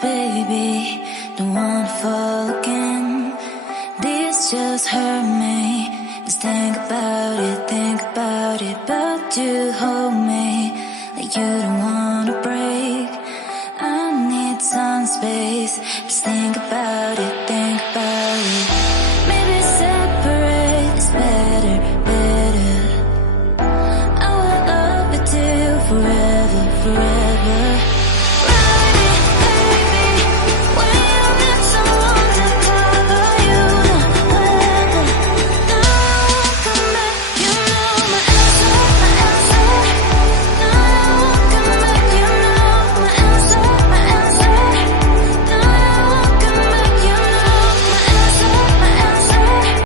baby, don't wanna fall again. This just hurt me. Just think about it, but you hold me like you don't wanna